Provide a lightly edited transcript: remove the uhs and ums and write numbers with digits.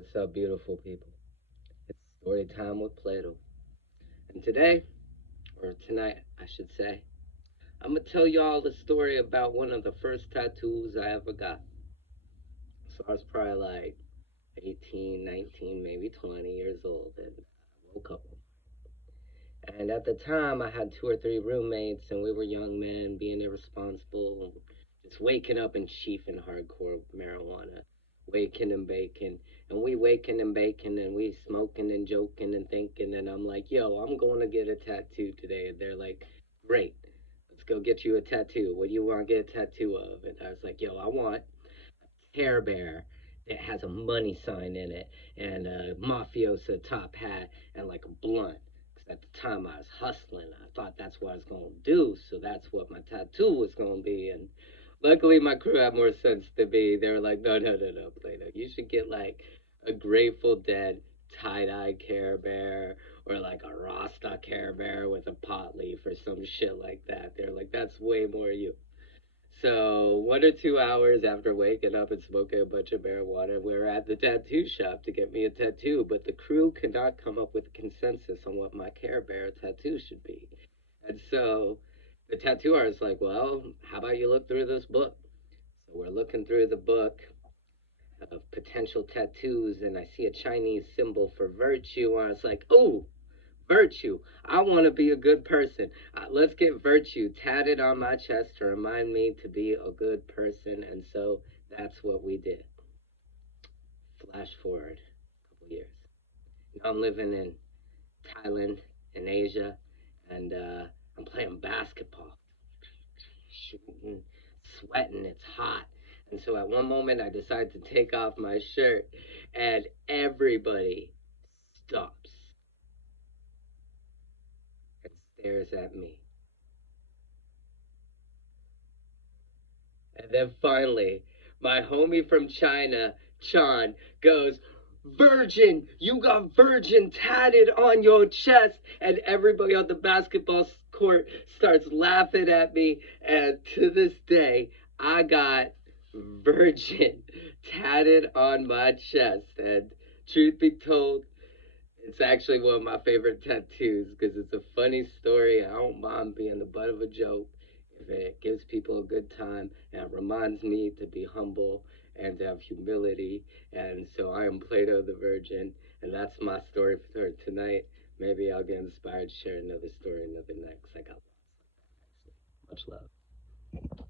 What's up, beautiful people? It's story time with Plaedo. And today, or tonight, I should say, I'm going to tell y'all the story about one of the first tattoos I ever got. So I was probably like 18, 19, maybe 20 years old, and I woke up. And at the time, I had two or three roommates, and we were young men being irresponsible, just waking up and chiefing hardcore marijuana, waking and baking. And we waking and baking, and we smoking and joking and thinking. And I'm like, yo, I'm going to get a tattoo today. And they're like, great, let's go get you a tattoo. What do you want to get a tattoo of? And I was like, yo, I want Care Bear that has a money sign in it and a mafiosa top hat and like a blunt. Because at the time I was hustling. I thought that's what I was going to do. So that's what my tattoo was going to be. And luckily my crew had more sense than me. They were like, no, no, no, no, Plato. You should get like a Grateful Dead tie-dye Care Bear or like a Rasta Care Bear with a pot leaf or some shit like that. They're like, that's way more you. So 1 or 2 hours after waking up and smoking a bunch of marijuana, we were at the tattoo shop to get me a tattoo, but the crew could not come up with a consensus on what my Care Bear tattoo should be. And so the tattoo artist was like, well, how about you look through this book? So we're looking through the book of potential tattoos, and I see a Chinese symbol for virtue, and I was like, oh, virtue. I want to be a good person. Let's get virtue tatted on my chest to remind me to be a good person. And so that's what we did. Flash forward a couple years. Now I'm living in Thailand, in Asia, and I'm playing basketball, shooting, sweating. It's hot. And so at one moment, I decide to take off my shirt, and everybody stops and stares at me. And then finally, my homie from China, Chan, goes, Virgin! You got virgin tatted on your chest! And everybody on the basketball court starts laughing at me. And to this day, I got virgin tatted on my chest. And truth be told, it's actually one of my favorite tattoos because it's a funny story. I don't mind being the butt of a joke if it gives people a good time and it reminds me to be humble and to have humility. And so I am Plato the Virgin, and that's my story for tonight. Maybe I'll get inspired to share another story another night because I got lots like that. Much love.